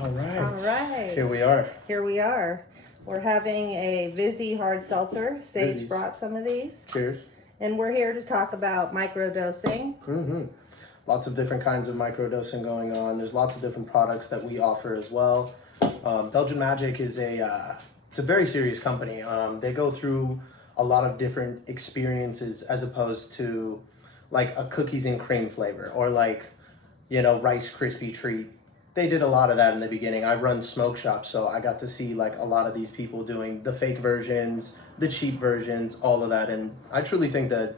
All right. All right. Here we are. Here we are. We're having a Vizzy hard seltzer. Sage Vizzy's. brought some of these. Cheers. And we're here to talk about microdosing. Mm-hmm. Lots of different kinds of microdosing going on. There's lots of different products that we offer as well. Belgian Magic is it's a very serious company. They go through a lot of different experiences as opposed to like a cookies and cream flavor or like, Rice Krispie treat. They did a lot of that in the beginning. I run smoke shops, so I got to see like a lot of these people doing the fake versions, the cheap versions, all of that. And I truly think that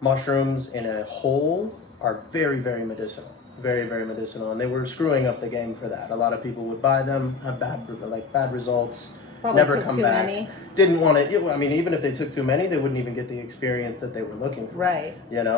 mushrooms in a whole are very, very medicinal. Very, very medicinal. And they were screwing up the game for that. A lot of people would buy them, have bad results, Probably never took come too back. many. Didn't want it. I mean, even if they took too many, they wouldn't even get the experience that they were looking for. Right.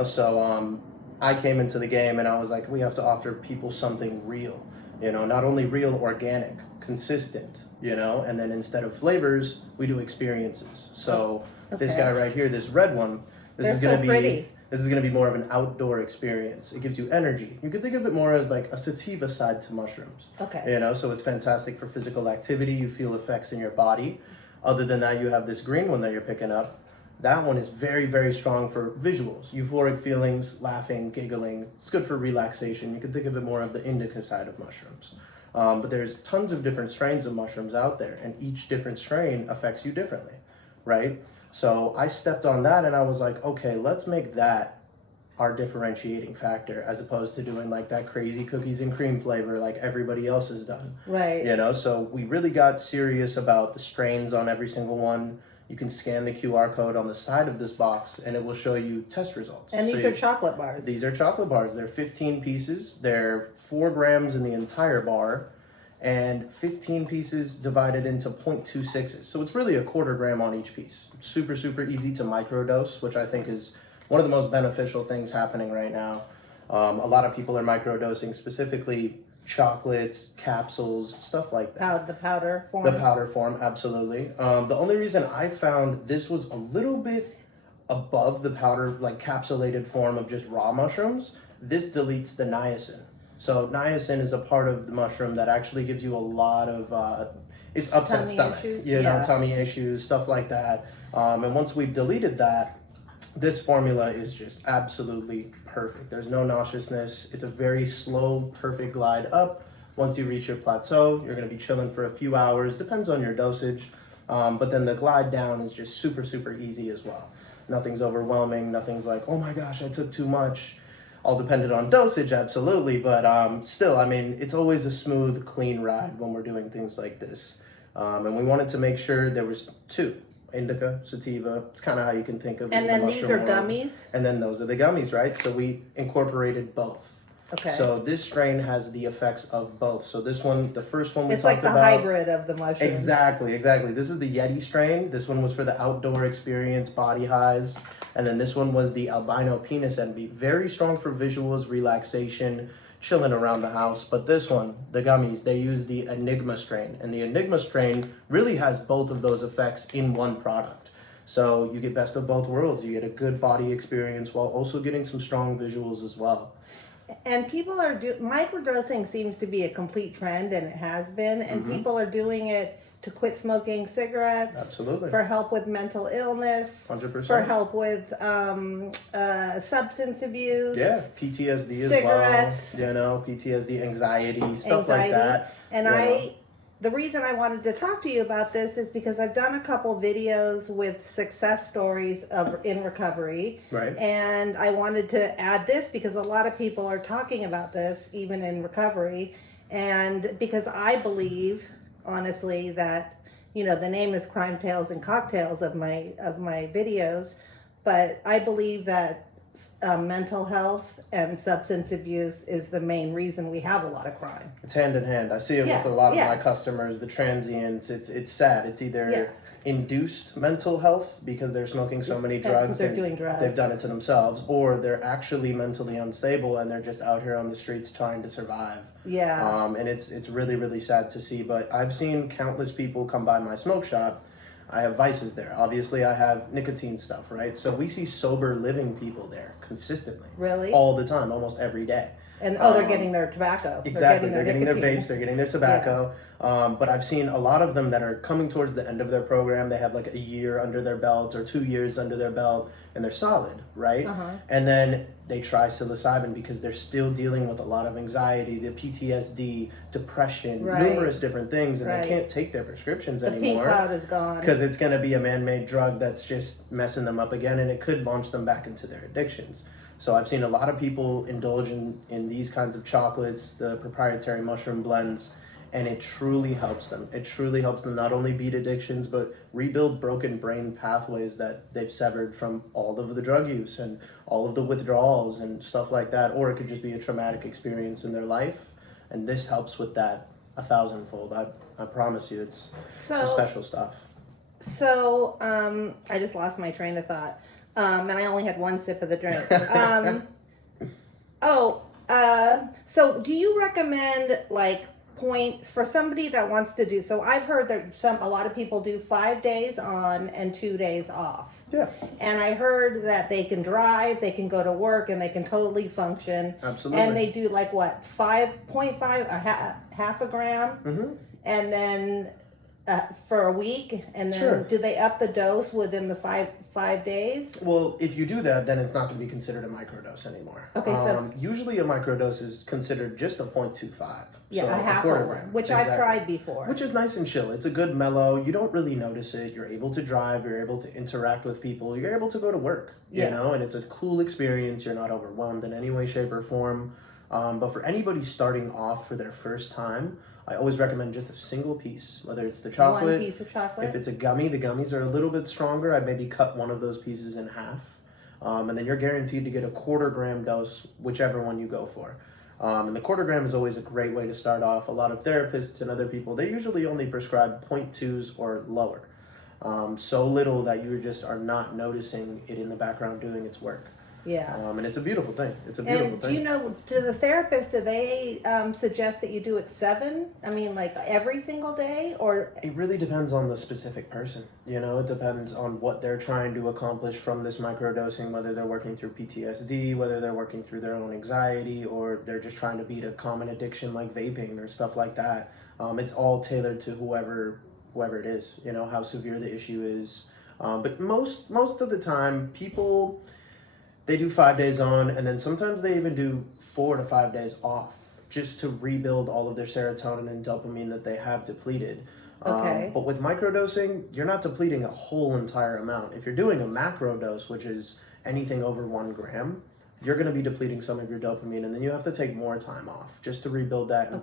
So I came into the game and I was like, we have to offer people something real. Not only real, organic, consistent, and then instead of flavors, we do experiences. So this Okay. guy right here, this red one, They're so pretty. this is gonna be more of an outdoor experience. It gives you energy. You could think of it more as like a sativa side to mushrooms. Okay. So it's fantastic for physical activity. You feel effects in your body. Other than that, you have this green one that you're picking up. That one is very, very strong for visuals, euphoric feelings, laughing, giggling. It's good for relaxation. You can think of it more of the indica side of mushrooms. But there's tons of different strains of mushrooms out there, and each different strain affects you differently, right? So I stepped on that and I was like, okay, let's make that our differentiating factor as opposed to doing like that crazy cookies and cream flavor like everybody else has done. Right. So we really got serious about the strains on every single one. You can scan the QR code on the side of this box and it will show you test results. And these are chocolate bars. These are chocolate bars. They're 15 pieces. They're 4 grams in the entire bar and 15 pieces divided into 0.26s. So it's really a quarter gram on each piece. Super, super easy to microdose, which I think is one of the most beneficial things happening right now. A lot of people are microdosing, specifically chocolates, capsules, stuff like that. The powder form. The powder form, absolutely. The only reason I found this was a little bit above the powder, like capsulated form of just raw mushrooms, this deletes the niacin. So niacin is a part of the mushroom that actually gives you a lot of, it's upset Tummy stomach, issues, tummy issues, stuff like that. And once we've deleted that, this formula is just absolutely perfect. There's no nauseousness. It's a very slow, perfect glide up. Once you reach your plateau, you're gonna be chilling for a few hours, depends on your dosage. But then the glide down is just super, super easy as well. Nothing's overwhelming, nothing's like, oh my gosh, I took too much. All dependent on dosage, absolutely, but still, I mean, it's always a smooth, clean ride when we're doing things like this. And we wanted to make sure there was 2. Indica, sativa, it's kind of how you can think of it. And then these are gummies? And then those are the gummies, right? So we incorporated both. Okay. So this strain has the effects of both. So this one, the first one we it's talked like the about. hybrid of the mushrooms. Exactly. This is the Yeti strain. This one was for the outdoor experience, body highs. And then this one was the albino penis envy. Very strong for visuals, relaxation, chilling around the house. But this one, the gummies, they use the Enigma strain. And the Enigma strain really has both of those effects in one product. So you get best of both worlds. You get a good body experience while also getting some strong visuals as well. And people are microdosing seems to be a complete trend, and it has been. And people are doing it to quit smoking cigarettes. Absolutely. For help with mental illness. 100%. For help with substance abuse. Yeah, PTSD cigarettes, as well. PTSD, anxiety, stuff like that. And the reason I wanted to talk to you about this is because I've done a couple videos with success stories in recovery. Right. And I wanted to add this because a lot of people are talking about this even in recovery. And because I believe, honestly, that, the name is Crime Tales and Cocktails of my videos, but I believe that mental health and substance abuse is the main reason we have a lot of crime. It's hand in hand. I see it with a lot of my customers, the transients. It's sad. It's either induced mental health because they're smoking so many drugs they're and doing drugs. They've done it to themselves, or they're actually mentally unstable and they're just out here on the streets trying to survive. Yeah. And it's really, really sad to see. But I've seen countless people come by my smoke shop. I have vices there. Obviously, I have nicotine stuff, right? So we see sober living people there consistently. Really? All the time, almost every day. And they're getting their tobacco. Exactly, they're getting their nicotine. vapes, they're getting their tobacco. But I've seen a lot of them that are coming towards the end of their program. They have like a year under their belt or 2 years under their belt, and they're solid, right? And then they try psilocybin because they're still dealing with a lot of anxiety, the PTSD, depression, numerous different things, and they can't take their prescriptions The pink anymore cloud is gone. because it's going to be a man-made drug that's just messing them up again, and it could launch them back into their addictions. So I've seen a lot of people indulge in these kinds of chocolates, the proprietary mushroom blends, and it truly helps them. It truly helps them not only beat addictions, but rebuild broken brain pathways that they've severed from all of the drug use and all of the withdrawals and stuff like that. Or it could just be a traumatic experience in their life, and this helps with that 1,000-fold. I promise you, it's some special stuff. So, I just lost my train of thought. And I only had one sip of the drink. So do you recommend like points for somebody that wants to do, so I've heard that a lot of people do 5 days on and 2 days off. Yeah. And I heard that they can drive, they can go to work, and they can totally function. Absolutely. And they do like what, 5.5, half a gram? And then for a week, and then do they up the dose within the five days? Well, if you do that, then it's not going to be considered a microdose anymore. Okay, so usually a microdose is considered just a 0.25. Yeah, so a half quarter of one, gram. which I've tried before. Which is nice and chill. It's a good mellow. You don't really notice it. You're able to drive. You're able to interact with people. You're able to go to work, you know, and it's a cool experience. You're not overwhelmed in any way, shape, or form. But for anybody starting off for their first time, I always recommend just a single piece, whether it's the chocolate. 1 piece of chocolate. If it's a gummy, the gummies are a little bit stronger. I'd maybe cut one of those pieces in half. And then you're guaranteed to get a 1/4 gram dose, whichever one you go for. And the 1/4 gram is always a great way to start off. A lot of therapists and other people, they usually only prescribe 0.2s or lower. So little that you just are not noticing it in the background doing its work. Yeah. And it's a beautiful thing. It's a beautiful thing. Do you know, to the therapist, do they suggest that you do it 7? I mean, like every single day, or? It really depends on the specific person. You know, it depends on what they're trying to accomplish from this microdosing, whether they're working through PTSD, whether they're working through their own anxiety, or they're just trying to beat a common addiction like vaping or stuff like that. It's all tailored to whoever it is, you know, how severe the issue is. But most of the time, people, they do 5 days on, and then sometimes they even do 4 to 5 days off just to rebuild all of their serotonin and dopamine that they have depleted. Okay. But with microdosing, you're not depleting a whole entire amount. If you're doing a macro dose, which is anything over 1 gram, you're going to be depleting some of your dopamine, and then you have to take more time off just to rebuild that and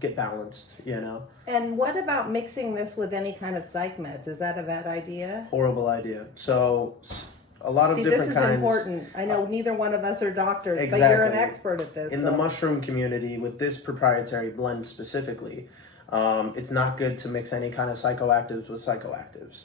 get balanced, you know? And what about mixing this with any kind of psych meds? Is that a bad idea? Horrible idea. So a lot of different kinds. This is important. I know neither one of us are doctors, Exactly. but you're an expert at this. In the mushroom community, with this proprietary blend specifically, it's not good to mix any kind of psychoactives with psychoactives.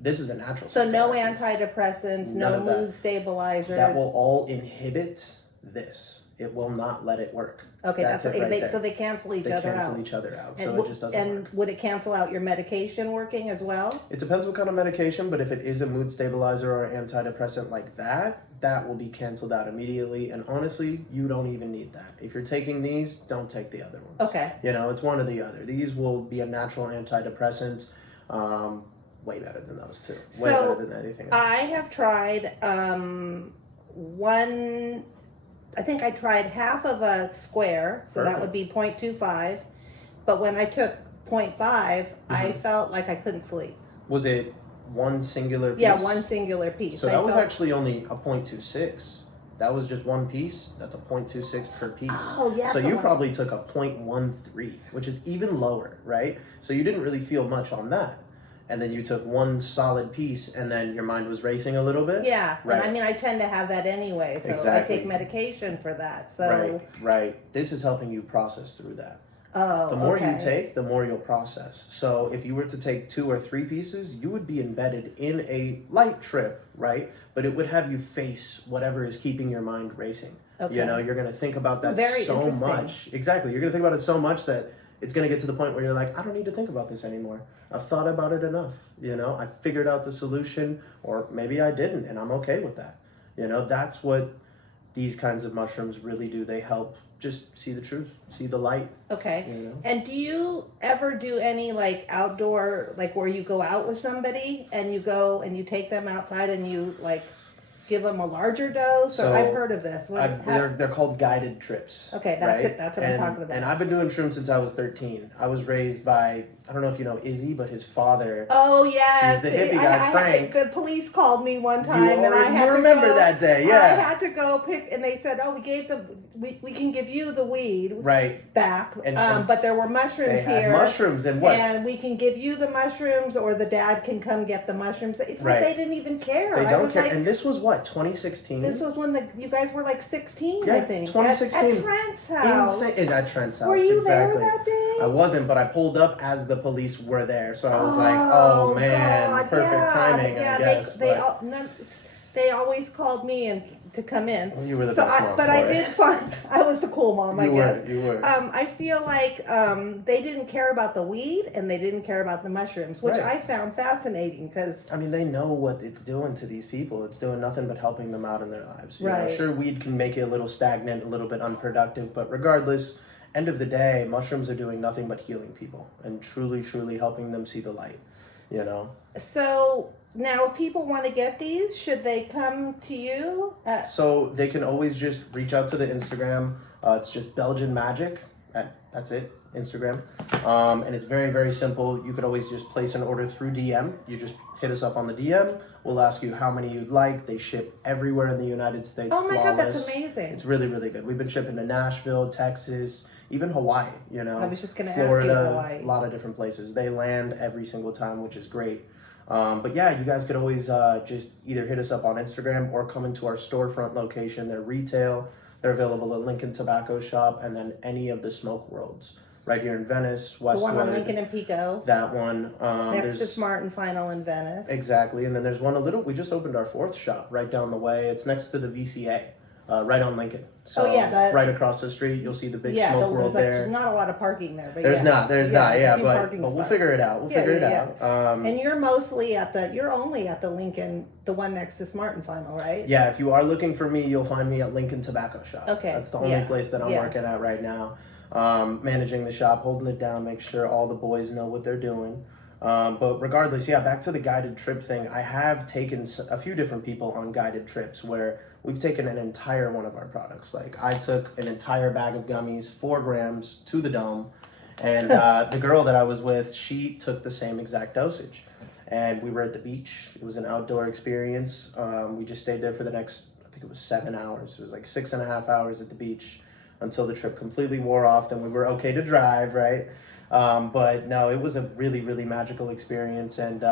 This is a natural. So no psychoactive. antidepressants, None no of that. mood stabilizers. That will all inhibit this. It will not let it work. Okay, that's it right there. So they cancel each They other cancel out. each other out, And so it just doesn't work. And would it cancel out your medication working as well? It depends what kind of medication, but if it is a mood stabilizer or antidepressant like that, that will be canceled out immediately. And honestly, you don't even need that. If you're taking these, don't take the other ones. Okay. You know, it's one or the other. These will be a natural antidepressant. Way better than those two. Way So, better than anything else. I have tried I think I tried half of a square, so that would be 0.25. But when I took 0.5, I felt like I couldn't sleep. Was it one singular piece? Yeah, one singular piece. So that was actually only a 0.26. That was just one piece. That's a 0.26 per piece. Oh, yeah. So you probably took a 0.13, which is even lower, right? So you didn't really feel much on that. And then you took one solid piece, and then your mind was racing a little bit. Yeah, Right. and I mean, I tend to have that anyway, so Exactly. I take medication for that. So, Right. This is helping you process through that. oh, The more okay. you take, the more you'll process. So if you were to take 2 or 3 pieces, you would be embedded in a light trip, right? But it would have you face whatever is keeping your mind racing. Okay. You know, you're going to think about that Very so interesting. much. Exactly. You're going to think about it so much that it's going to get to the point where you're like, I don't need to think about this anymore. I've thought about it enough. You know, I figured out the solution, or maybe I didn't, and I'm okay with that. You know, that's what these kinds of mushrooms really do. They help just see the truth, see the light. Okay. You know? And do you ever do any like outdoor, like where you go out with somebody and you go and you take them outside and you like give them a larger dose? So, or I've heard of this. They're called guided trips. Okay, that's right? it. That's what I'm talking about. And I've been doing shrooms since I was 13. I was raised by, I don't know if you know Izzy, but his father. Oh yes, He's the hippie guy, Frank. The police called me one time, and I had you to remember go, that day, yeah. I had to go pick, and they said, "Oh, we can give you the weed Right. back, And but there were mushrooms They had here, mushrooms and what? and we can give you the mushrooms, or the dad can come get the mushrooms." It's Right. like they didn't even care. They I don't was care. like, And this was what, 2016? this was when you guys were like 16, Yeah, I think, 2016. at Trent's house. Insane. At Trent's house. Were you exactly. there that day? I wasn't, but I pulled up as the police were there, so I was like, "Oh man, God, perfect yeah, timing." yeah, I guess. they always called me and to come in. You were the So best mom. but for I it. did find I was the cool mom. I You guess. were. You were. I feel like they didn't care about the weed and they didn't care about the mushrooms, which Right. I found fascinating because I mean, they know what it's doing to these people. It's doing nothing but helping them out in their lives. You know, Right. sure, weed can make you a little stagnant, a little bit unproductive, but regardless, end of the day, mushrooms are doing nothing but healing people and truly, truly helping them see the light. You know. so now if people want to get these, should they come to you? So they can always just reach out to the Instagram. It's just Belgian Magic. That's it, Instagram. And it's very, very simple. You could always just place an order through DM. You just hit us up on the DM. We'll ask you how many you'd like. They ship everywhere in the United States. Oh my God, that's flawless. amazing. It's really, really good. We've been shipping to Nashville, Texas, even Hawaii, you know. I was just going to ask you Florida, Hawaii. a lot of different places. They land every single time, which is great. But yeah, you guys could always just either hit us up on Instagram or come into our storefront location. They're retail. They're available at Lincoln Tobacco Shop and then any of the Smoke Worlds. Right here in Venice, The Westwood. one on Lincoln and Pico. That one. Next to there's- Smart and Final in Venice. Exactly. And then there's one we just opened our 4th shop right down the way. It's next to the VCA. Right on Lincoln. So Oh, yeah, right across the street, you'll see the big Yeah, Smoke World there's there. not a lot of parking there. But There's yeah. not, there's yeah, a few but parking we'll spots. figure it out. We'll figure it out. And you're mostly you're only at the Lincoln, the one next to Smart and Final, right? Yeah, if you are looking for me, you'll find me at Lincoln Tobacco Shop. Okay, That's the only yeah, place that I'm yeah. working at right now. Managing the shop, holding it down, make sure all the boys know what they're doing. But regardless, yeah, back to the guided trip thing. I have taken a few different people on guided trips where we've taken an entire one of our products. Like I took an entire bag of gummies, 4 grams to the dome. And the girl that I was with, she took the same exact dosage. And we were at the beach. It was an outdoor experience. We just stayed there for the next, I think it was 7 hours. It was like 6.5 hours at the beach until the trip completely wore off. Then we were okay to drive, right? But no, it was a really, really magical experience. And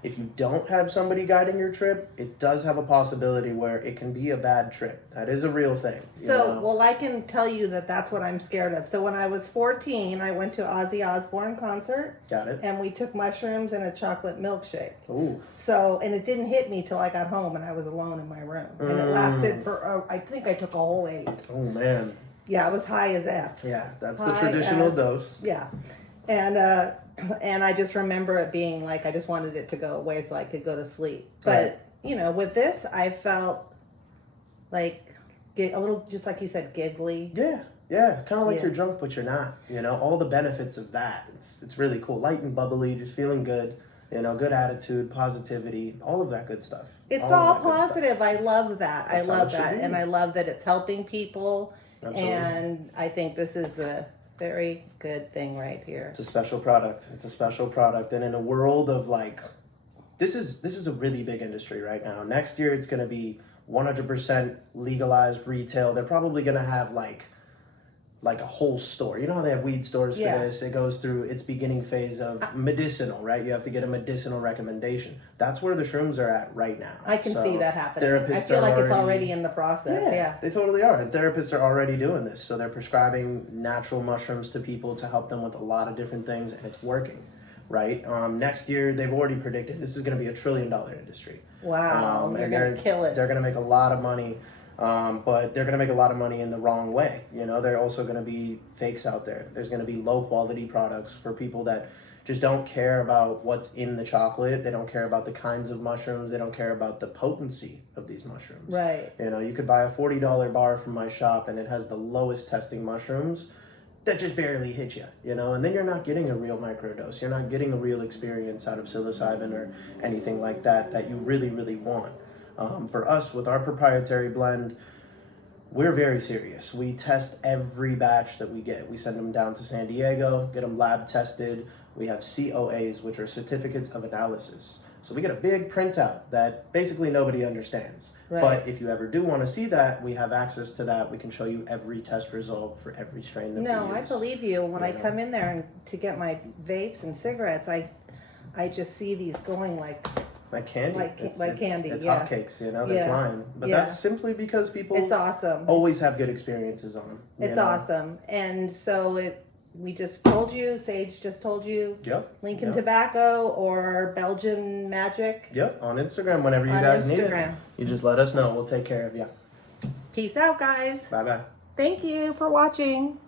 if you don't have somebody guiding your trip, it does have a possibility where it can be a bad trip. That is a real thing. you know? Well, I can tell you that's what I'm scared of. So when I was 14, I went to Ozzy Osbourne concert. Got it. And we took mushrooms and a chocolate milkshake. Ooh. So, and it didn't hit me till I got home and I was alone in my room. And it lasted for, I think I took a whole 8. Oh, man. Yeah, I was high as F. Yeah, that's the High traditional as- dose. Yeah. And I just remember it being like, I just wanted it to go away so I could go to sleep. But, with this, I felt like a little, just like you said, giggly. Yeah, kind of like Yeah. you're drunk, but you're not. All the benefits of that. It's really cool. Light and bubbly, just feeling good. Good attitude, positivity, all of that good stuff. It's of all that good stuff. positive. I love that. That's I how love it should that. be. And I love that it's helping people. Absolutely. And I think this is a very good thing right here. It's a special product. It's a special product, and in a world of this is a really big industry right now. Next year, it's going to be 100% legalized retail. They're probably going to have like a whole store. You know how they have weed stores for Yeah. this? It goes through its beginning phase of medicinal, right? You have to get a medicinal recommendation. That's where the shrooms are at right now. I can So see that happening. therapists I feel are like it's already in the process. Yeah. They totally are. And therapists are already doing this. So they're prescribing natural mushrooms to people to help them with a lot of different things, and it's working, right? Next year, they've already predicted this is going to be $1 trillion industry. Wow. They're going to kill it. They're going to make a lot of money. but they're going to make a lot of money in the wrong way. You know, there are also going to be fakes out there. There's going to be low quality products for people that just don't care about what's in the chocolate. They don't care about the kinds of mushrooms. They don't care about the potency of these mushrooms. Right. You know, you could buy a $40 bar from my shop and it has the lowest testing mushrooms that just barely hit you, you know, and then you're not getting a real microdose. You're not getting a real experience out of psilocybin or anything like that that you really, really want. For us, with our proprietary blend, we're very serious. We test every batch that we get. We send them down to San Diego, get them lab tested. We have COAs, which are certificates of analysis. So we get a big printout that basically nobody understands. Right. But if you ever do want to see that, we have access to that. We can show you every test result for every strain that we use. No, I believe you. When I know? come in there and to get my vapes and cigarettes, I just see these going like candy. like It's candy, It's yeah. hotcakes, you know, they're Yeah. flying. But Yeah. that's simply because people it's awesome. always have good experiences on them. It's awesome. And so we just told you, Sage just told you, Yep. Lincoln Yep. Tobacco or Belgian Magic Yep. On Instagram, whenever you on guys need it, Instagram. you just let us know. We'll take care of you. Peace out, guys. Bye bye. Thank you for watching.